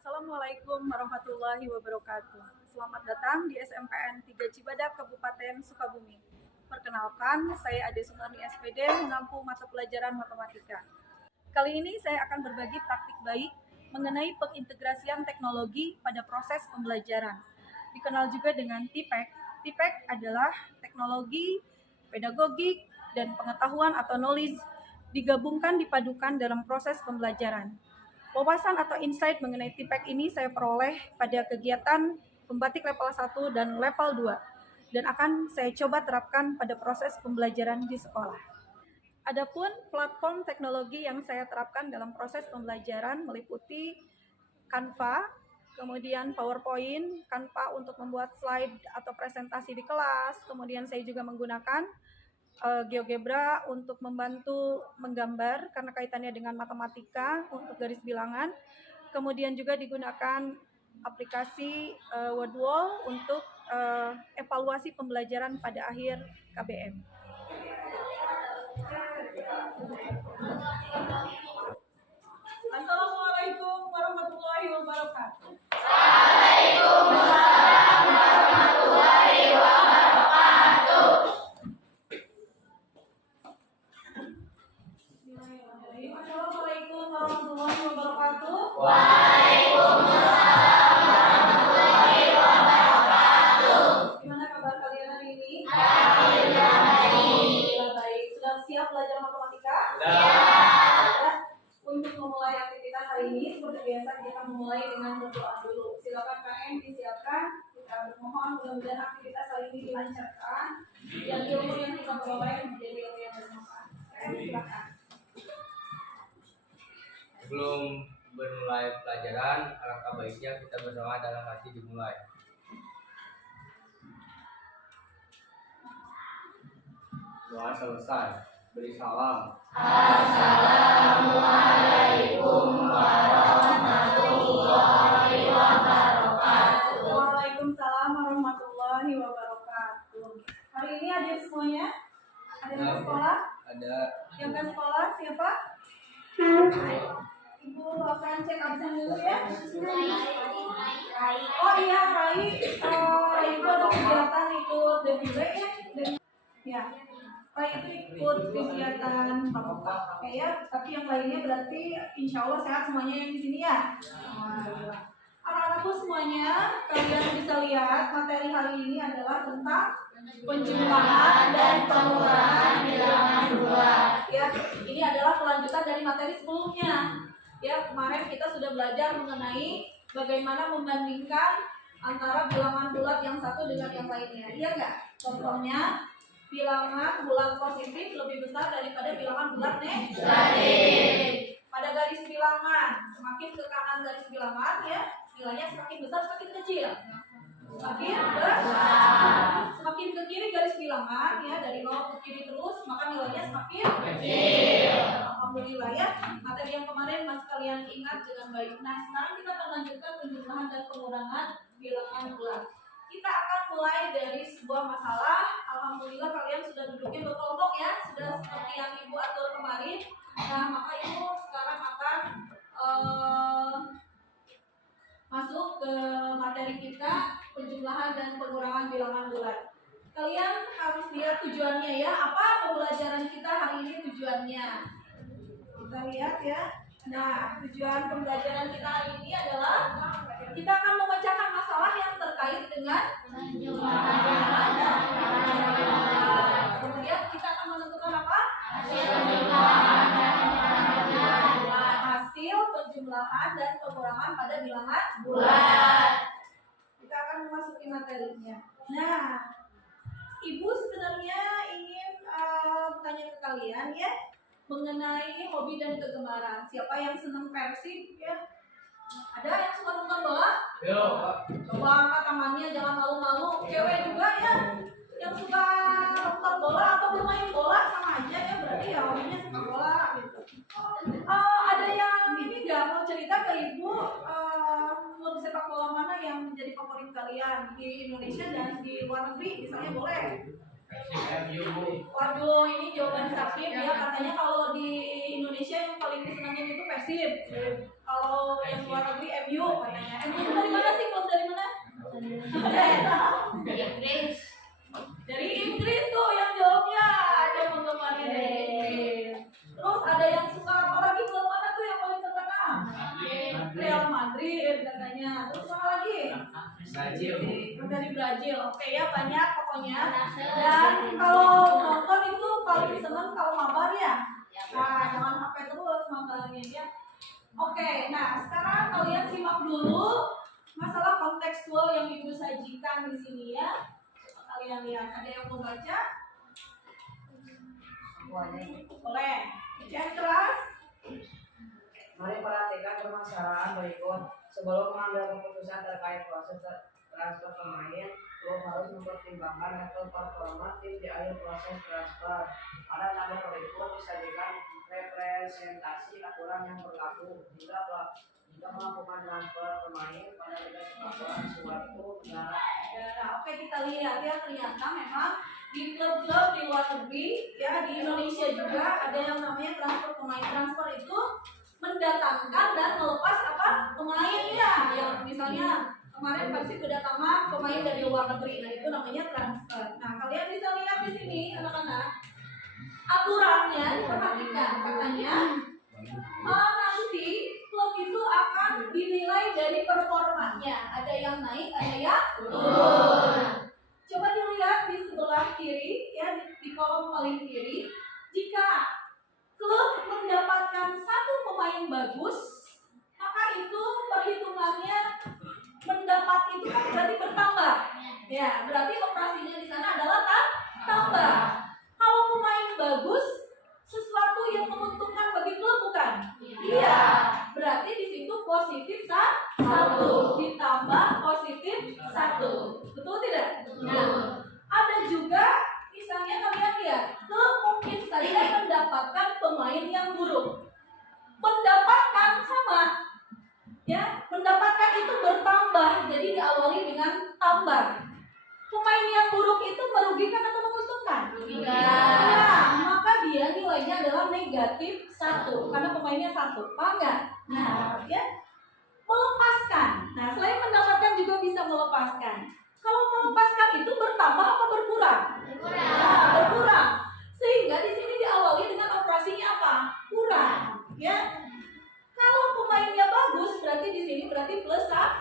Assalamualaikum warahmatullahi wabarakatuh. Selamat datang di SMPN 3 Cibadak, Kabupaten Sukabumi. Perkenalkan, saya Ade Sumarni SPD, mengampu mata pelajaran matematika. Kali ini saya akan berbagi praktik baik mengenai pengintegrasian teknologi pada proses pembelajaran. Dikenal juga dengan TPEK. TPEK adalah teknologi, pedagogik, dan pengetahuan atau knowledge digabungkan dipadukan dalam proses pembelajaran. Wawasan atau insight mengenai TPEK ini saya peroleh pada kegiatan pembatik level 1 dan level 2 dan akan saya coba terapkan pada proses pembelajaran di sekolah. Adapun platform teknologi yang saya terapkan dalam proses pembelajaran meliputi Canva, kemudian PowerPoint, Canva untuk membuat slide atau presentasi di kelas, kemudian saya juga menggunakan GeoGebra untuk membantu menggambar karena kaitannya dengan matematika untuk garis bilangan. Kemudian juga digunakan aplikasi Wordwall untuk evaluasi pembelajaran pada akhir KBM. Assalamualaikum warahmatullahi wabarakatuh. Waalaikumsalam warahmatullahi wabarakatuh. Assalamualaikum warahmatullahi wabarakatuh. Waalaikumsalam warahmatullahi wabarakatuh. Gimana kabar kalian hari ini? Alhamdulillah baik. Alhamdulillah baik. Sudah siap belajar matematika? Ya. Untuk memulai aktivitas hari ini, seperti biasa kita memulai dengan berdoa dulu. Silakan KM disiapkan. Kita bermohon mudah-mudahan aktivitas hari ini dilancarkan dan ilmu yang kita peroleh menjadi ilmu yang bermanfaat. KM silakan. Sebelum memulai pelajaran, alangkah baiknya kita berdoa dalam hati dimulai. Doa selesai, beri salam. Assalamualaikum warahmatullahi wabarakatuh. Waalaikumsalam warahmatullahi wabarakatuh. Hari ini hadir semuanya? Ada yang ke sekolah? Ada. Yang ke sekolah siapa? Ibu akan cek absen dulu ya. Oh iya, Rai. Rai itu ada kegiatan ikut defile ya. Ya. Rai itu ikut kegiatan pramuka. Oke ya. Tapi yang lainnya berarti insya Allah sehat semuanya yang di sini ya. Alhamdulillah. Anak-anakku semuanya, kalian bisa lihat materi hari ini adalah tentang penjumlahan dan pengurangan bilangan bulat. Ya, ini adalah kelanjutan dari materi sebelumnya. Ya, kemarin kita sudah belajar mengenai bagaimana membandingkan antara bilangan bulat yang satu dengan yang lainnya. Iya nggak? Contohnya, bilangan bulat positif lebih besar daripada bilangan bulat negatif. Pada garis bilangan, semakin ke kanan garis bilangan ya, nilainya semakin besar, semakin kecil. Semakin besar. Semakin ke kiri garis bilangan ya, dari 0 ke kiri terus, maka nilainya semakin kecil. Alhamdulillah ya, materi yang kemarin masih kalian ingat dengan baik. Nah, sekarang kita akan lanjutkan penjumlahan dan pengurangan bilangan bulat. Kita akan mulai dari sebuah masalah. Alhamdulillah kalian sudah duduknya berkelompok ya, sudah seperti yang Ibu atur kemarin. Nah, maka Ibu sekarang akan masuk ke materi kita, penjumlahan dan pengurangan bilangan bulat. Kalian harus lihat tujuannya ya, apa pembelajaran kita hari ini tujuannya. Kita lihat ya. Nah, tujuan pembelajaran kita hari ini adalah kita akan memecahkan masalah yang terkait dengan penjumlahan dan pengurangan bilangan bulat. Kemudian kita akan menentukan apa? Hasil penjumlahan dan pengurangan bilangan bulat. Hasil penjumlahan dan pengurangan pada bilangan bulat. Kita akan memasuki materinya. Nah, Ibu sebenarnya ingin bertanya ke kalian ya mengenai hobi dan kegemaran. Siapa yang senang Persib ya? Ada yang suka nonton bola? Yo. Coba angkat tangannya, jangan malu-malu. Cewek juga ya yang suka nonton bola atau bermain bola sama aja ya, berarti ya hobinya suka bola gitu. Ada yang ini nggak mau cerita ke Ibu klub sepak bola mana yang menjadi favorit kalian di Indonesia dan di luar negeri misalnya boleh? Waduh, ini jawaban Sakib ya. Katanya kalau di Indonesia yang paling disenangin itu Persib. Kalau yang luar negeri MU katanya. MU itu dari mana sih? Klub dari mana? Inggris. Dari Inggris tuh yang jawabnya. Ada penggemarnya dari Inggris. Terus ada yang suka apa lagi? Klub mana tuh yang paling terkenal? Real Madrid katanya. Terus mana lagi? Brazil. Dari Brazil. Oke ya, banyak pokoknya. Dan kalau nonton itu paling seneng kalau mabar ya. Nah, jangan HP terus mabarnya ya. Oke, nah sekarang kalian simak dulu masalah kontekstual yang Ibu sajikan di sini ya. Kalian lihat, ada yang mau baca? Boleh. Yang keras. Mari perhatikan permasalahan berikut. Sebelum mengambil keputusan terkait proses transfer pemain, klub harus mempertimbangkan level performa tim di akhir proses transfer. Pada tabel berikut disajikan representasi aturan yang berlaku jika melakukan transfer pemain pada liga sepak bola suatu negara. Nah, oke kita lihat ya, ternyata memang di klub-klub di luar negeri ya, di Indonesia juga ada yang namanya transfer pemain. Transfer itu mendatangkan dan melepas apa? Pemain ya, yang misalnya kemarin Persib kedatangan pemain dari luar negeri. Nah, itu namanya transfer. Nah, kalian bisa lihat di sini anak-anak. Aturannya diperhatikan, katanya nanti klub itu akan dinilai dari performanya. Ada yang naik, ada yang turun. Coba dilihat di sebelah kiri ya, di kolom paling kiri. Jika klub mendapatkan satu pemain bagus, maka itu perhitungannya mendapat itu kan berarti bertambah. Ya, berarti operasinya di sana adalah tambah. Kalau pemain bagus, sesuatu yang menguntungkan bagi klub bukan? Iya. Berarti di situ positif satu ditambah positif satu. Betul tidak? Nah, ada juga misalnya kalian lihat, klub mungkin saja mendapatkan pemain yang buruk. Mendapatkan sama, ya, mendapatkan itu bertambah, jadi diawali dengan tambah. Pemain yang buruk itu merugikan atau menguntungkan? Nah, maka dia nilainya adalah negatif 1 karena pemainnya 1. Paham nggak? Nah, ya, melepaskan. Nah, selain mendapatkan juga bisa melepaskan. Kalau melepaskan itu bertambah apa berkurang? Nah, berkurang. Sehingga di sini diawali dengan operasinya apa? Kurang. Ya. Kalau pemainnya bagus, berarti di sini berarti plus 1.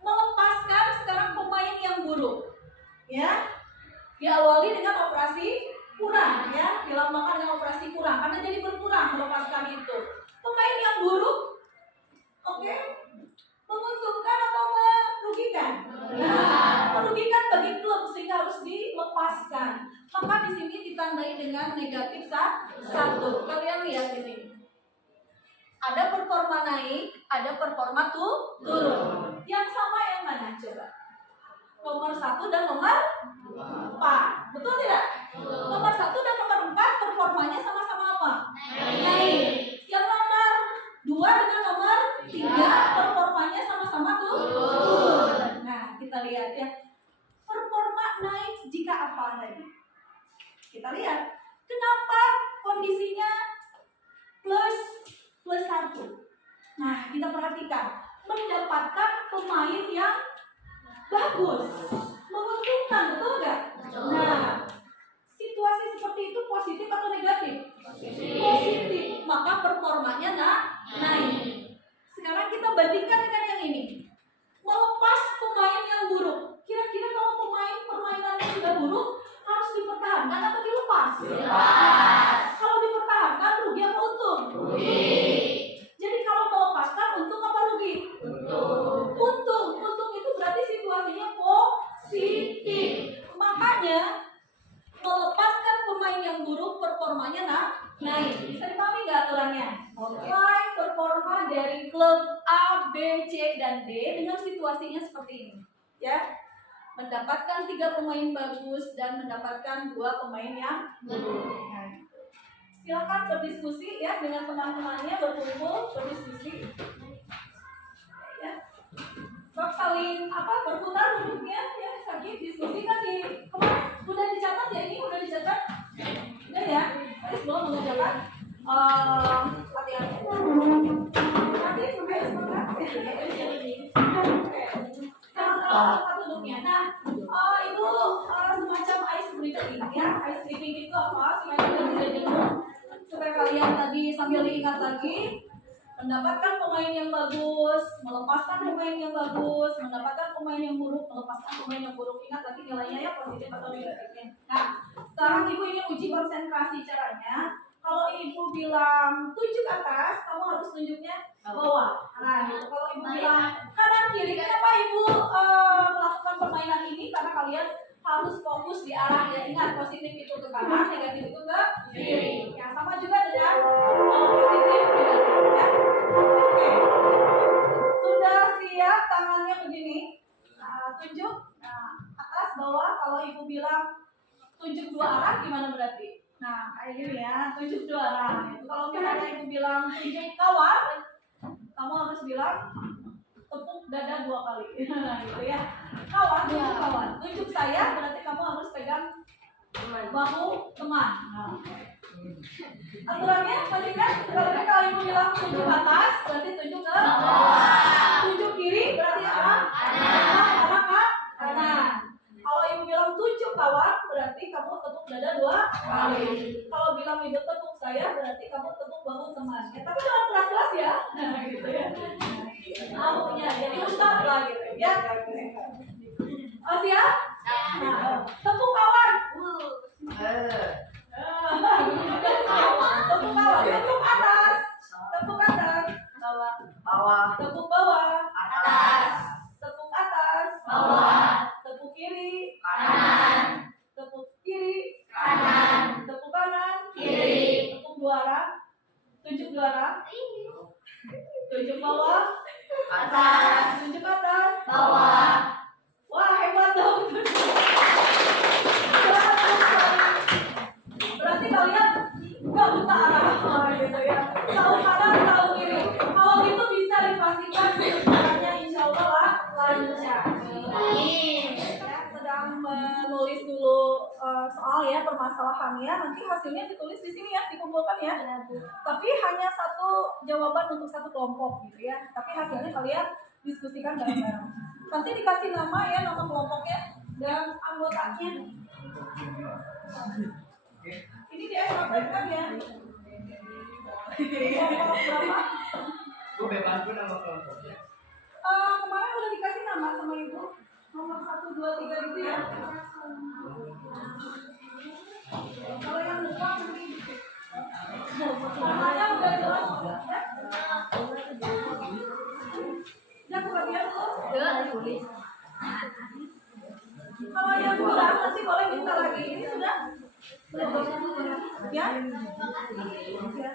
Melepaskan sekarang pemain yang buruk, ya, diawali dengan operasi kurang, ya, dilambangkan dengan operasi kurang karena jadi berkurang melepaskan itu. Pemain yang buruk, oke, menguntungkan atau merugikan? Nah, merugikan bagi klub sehingga harus dilepaskan. Maka di sini ditandai dengan negatif 1. Kalian lihat di sini. Ada performa naik, ada performa turun. Yang sama yang mana coba? Nomor 1 dan nomor 4. Betul tidak? Nomor 1 dan nomor 4 performanya sama-sama apa? Naik. Yang nomor 2 dengan nomor 3 performanya sama-sama turun. Nah, kita lihat ya. Performa naik jika apa tadi? Kita lihat. Kenapa kondisinya plus 1? Nah, kita perhatikan, mendapatkan pemain yang bagus, menguntungkan, betul nggak? Nah, situasi seperti itu positif atau negatif? Positif, maka performanya naik. Sekarang kita bandingkan dengan yang ini, melepas pemain yang buruk. Kira-kira kalau permainannya sudah buruk, harus dipertahankan atau dilepas? Kalau dipertahankan, rugi apa untung? Jadi kalau melepaskan untung apa rugi? Untung itu berarti situasinya positif. Makanya melepaskan pemain yang buruk performanya naik. Bisa dipahami nggak aturannya? Nilai performa dari klub A, B, C, dan D dengan situasinya seperti ini, ya. Mendapatkan 3 pemain bagus dan mendapatkan 2 pemain yang buruk. Silakan berdiskusi ya dengan teman-temannya, berkumpul berdiskusi. Ya. Saling berputar duduknya ya, sakit diskusi kan di kemarin bentuknya. Nah, itu semacam ice breathing ya. Ice breathing itu apa? Supaya kalian tidak jenuh, supaya kalian tadi sambil diingat lagi, mendapatkan pemain yang bagus, melepaskan pemain yang bagus, mendapatkan pemain yang buruk, melepaskan pemain yang buruk. Ingat lagi nilainya ya, positif atau negatifnya. Nah, sekarang ibu ini uji konsentrasi caranya. Kalau ibu bilang tunjuk atas, kamu harus tunjuknya bawah. Nah, gitu. Kalau ibu bilang kanan kiri, kenapa ibu melakukan permainan ini? Karena kalian harus fokus di arah yang ingat, positif itu ke kanan, negatif itu ke kiri. Ya, sama juga dengan positif negatif ya. Oke. Sudah siap tangannya begini. Nah, tunjuk atas bawah. Kalau ibu bilang tunjuk dua arah, gimana berarti? Nah, kayak gini ya, tunjuk dua arah. Itu kalau misalnya ibu bilang tunjuk kawan, kamu harus bilang tepuk dada 2 kali. Nah, gitu ya. Kawan, tunjuk kawan. Tunjuk saya berarti kamu harus pegang bahu teman. Nah, aturannya masih kan? Kalau ibu bilang tunjuk atas, berarti tunjuk ke bawah. Tunjuk kiri berarti arah kanan. Kalau ibu bilang tunjuk kawan, berarti kamu tepuk dada 2 kali. Kalau bilang ibu tepuk saya, berarti kamu tepuk bahu teman. Ya, tapi jangan keras-keras ya. Nah, gitu ya. Bahunya jadi ustaz lah gitu ya. Siap? Nah, tepuk kawan. Tepuk kawan, tepuk atas. Tepuk atas. Bawah. Tepuk bawah. Atas. Tepuk atas. Bawah. Tepuk kiri. Kanan. Tepuk kiri. Kanan. Tepuk kanan. Kiri. Tepuk 2 arah. Tunjuk 2 arah. Tunjuk bawah. Atas. Tunjuk atas. Bawah. Wah, hebat dong. Berarti kalian nggak buta arah gitu ya. Tahu kanan, tahu kiri. Kalau gitu bisa dipastikan caranya insya Allah lancar. Ya, sedang menulis dulu soal ya, permasalahannya. Nanti hasilnya ditulis di sini ya, dikumpulkan ya. Tapi hanya satu jawaban untuk satu kelompok gitu ya. Tapi hasilnya kalian diskusikan bareng-bareng. Nanti dikasih nama ya, nama kelompoknya dan anggotanya. Ini di SKP kan ya. Kelompok berapa? Gue bebas pun nama kelompoknya. Kemarin udah dikasih nama sama ibu. Nomor 1, 2, 3 gitu ya. Kalau yang lupa nanti namanya udah jelas ya. Ya, kebagian tuh. Kalau yang kurang nanti boleh minta lagi. Ini sudah? Ya? Ya.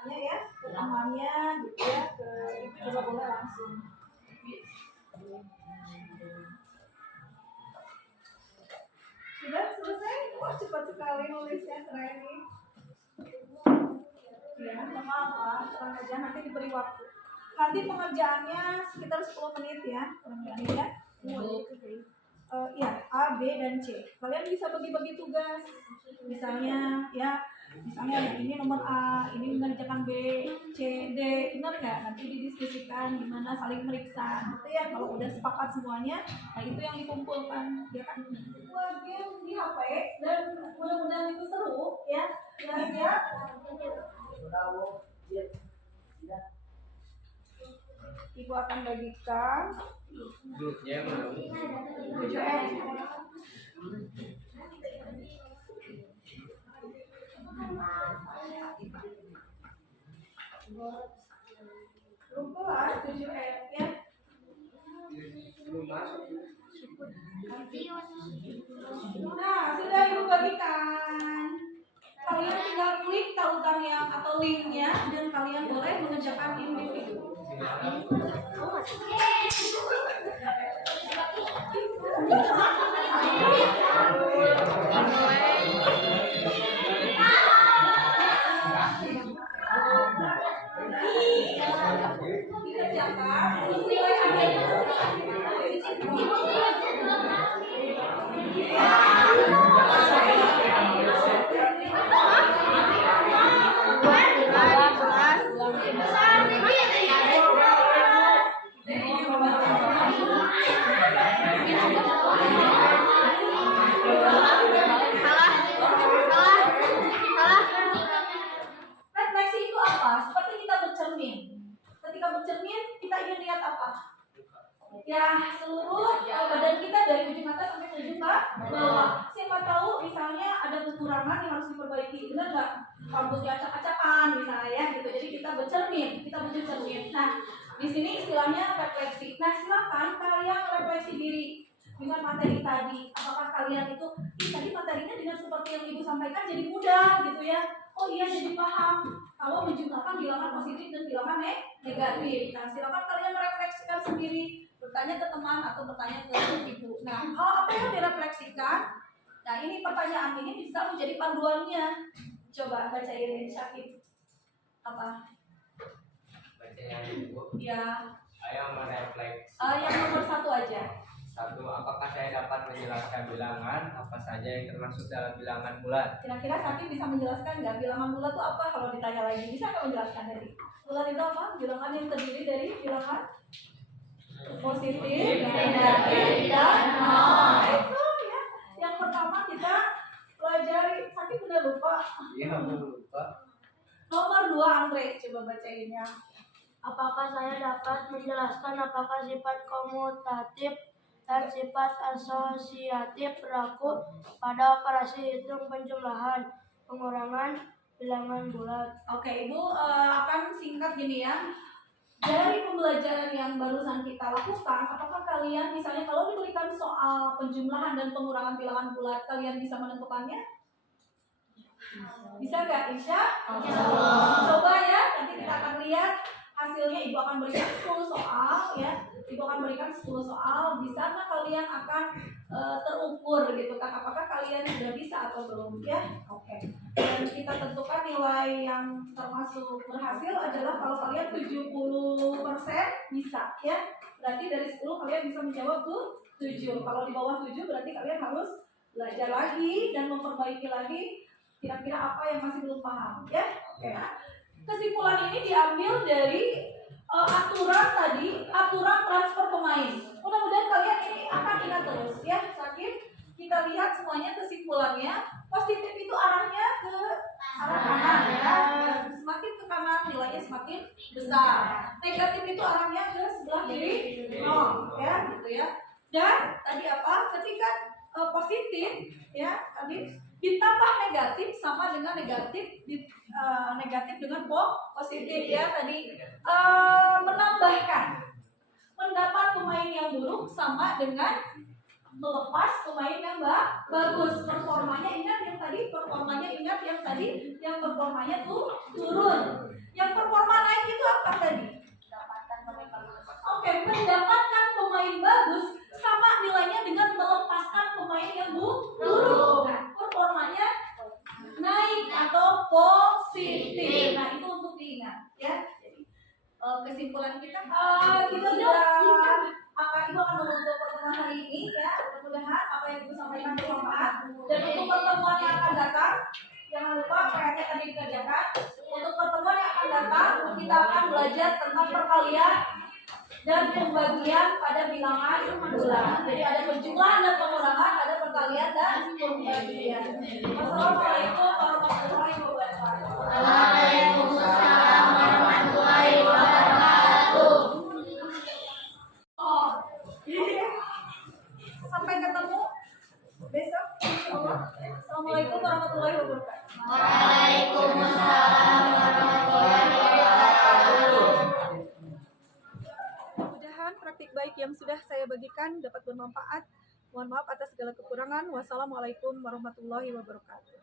Tanya ya, ke temannya gitu ya, ke ibu juga boleh langsung. Sudah selesai? Wah, cepat sekali nulisnya, keren nih. Ya, maaf lah, tenang aja, nanti diberi waktu. Nanti pengerjaannya sekitar 10 menit ya, pengerjaannya ya. Iya, A, B, dan C. Kalian bisa bagi-bagi tugas. Misalnya ini nomor A, ini mengerjakan B, C, D. Benar nggak? Nanti didiskusikan gimana saling meriksa. Gitu ya, kalau udah sepakat semuanya, nah itu yang dikumpulkan. Ya kan? Buat game di HP dan mudah-mudahan itu seru ya. Ya. Ibu akan bagikan Grupnya mana? 7M. Grup kelas 7M ya. Belum masuk. Nah, sudah ibu bagikan. Kalian tinggal klik tautan yang atau linknya dan kalian boleh mengerjakan individu. Seperti kita bercermin. Ketika bercermin, kita ingin lihat apa? Ya, seluruh badan kita dari ujung atas sampai ujung bawah. Siapa tahu misalnya ada kekurangan yang harus diperbaiki, benar nggak? Rambutnya acak-acakan misalnya ya, gitu. Jadi kita bercermin, kita butuh cermin. Nah, di sini istilahnya refleksi. Nah, silakan kalian refleksi diri dengan materi tadi. Apakah kalian itu, tadi materinya dengan seperti yang ibu sampaikan jadi mudah gitu ya? Oh iya, jadi paham. Kalau menjumlahkan bilangan positif dan bilangan negatif. Nah, silakan kalian merefleksikan sendiri. Bertanya ke teman atau bertanya ke ibu. Nah, apa yang direfleksikan? Nah, ini pertanyaan ini bisa menjadi panduannya. Coba bacain Syakib. Apa? Baca yang ibu. Ya. Ayo merefleksi. Yang nomor 1 aja. 1. Apakah saya dapat menjelaskan bilangan apa saja yang termasuk dalam bilangan bulat? Kira-kira Syakib bisa menjelaskan nggak bilangan bulat itu apa? Kalau ditanya lagi, bisa nggak menjelaskan tadi? Bulat itu apa? Bilangan yang terdiri dari bilangan positif, negatif, dan nol. Itu ya. Yang pertama kita pelajari. Syakib udah lupa. Iya, aku lupa. Nomor 2 Andre, coba bacainnya. Apakah saya dapat menjelaskan apakah sifat komutatif dan sifat asosiatif berlaku pada operasi hitung penjumlahan, pengurangan bilangan bulat? Oke, Ibu akan singkat gini ya. Dari pembelajaran yang barusan kita lakukan, apakah kalian misalnya kalau diberikan soal penjumlahan dan pengurangan bilangan bulat, kalian bisa menentukannya? Bisa nggak? Insya Allah. Coba ya, nanti kita akan lihat hasilnya. Ibu akan berikan 10 soal ya. Ibu akan berikan 10 soal. Di sana kalian akan terukur gitu kan, apakah kalian sudah bisa atau belum ya. Oke. Dan kita tentukan nilai yang termasuk berhasil adalah kalau kalian 70% bisa ya. Berarti dari 10 kalian bisa menjawab tuh 7. Kalau di bawah 7 berarti kalian harus belajar lagi dan memperbaiki lagi kira-kira apa yang masih belum paham ya. Oke. Kesimpulan ini diambil dari aturan tadi, aturan transfer pemain. Mudah-mudahan kalian ini akan ingat terus ya. Sakit. Kita lihat semuanya kesimpulannya. Positif itu arahnya ke arah kanan ya. Semakin ke kanan nilainya semakin besar. Negatif itu arahnya ke sebelah kiri nol ya, gitu ya. Dan tadi apa? Ketika positif ya, tadi ditambah negatif sama dengan negatif, negatif dengan positif ya tadi, menambahkan mendapat pemain yang buruk sama dengan melepas pemain yang bagus. Performanya ingat yang tadi, yang performanya tuh turun. Yang performa naik itu apa tadi? Oke, mendapatkan pemain bagus sama nilainya dengan melepaskan pemain yang buruk. Nah, performanya naik atau positif. Nah, itu untuk diingat ya. Jadi kesimpulan kita sudah ibu akan menutup pertemuan hari ini ya. Mudah-mudahan apa yang ibu sampaikan bermanfaat. Dan untuk pertemuan yang akan datang, jangan lupa PR-nya tadi dikerjakan. Untuk pertemuan yang akan datang, kita akan belajar tentang perkalian dan pembagian pada bilangan bulat. Jadi ada penjumlahan dan pengurangan, ada perkalian dan pembagian. Wassalamualaikum warahmatullahi wabarakatuh. Waalaikumsalam warahmatullahi wabarakatuh. Sampai ketemu besok. Assalamualaikum warahmatullahi wabarakatuh. Waalaikumsalam warahmatullahi wabarakatuh. Mudah-mudahan praktik baik yang sudah saya bagikan dapat bermanfaat. Mohon maaf atas segala kekurangan. Wassalamualaikum warahmatullahi wabarakatuh.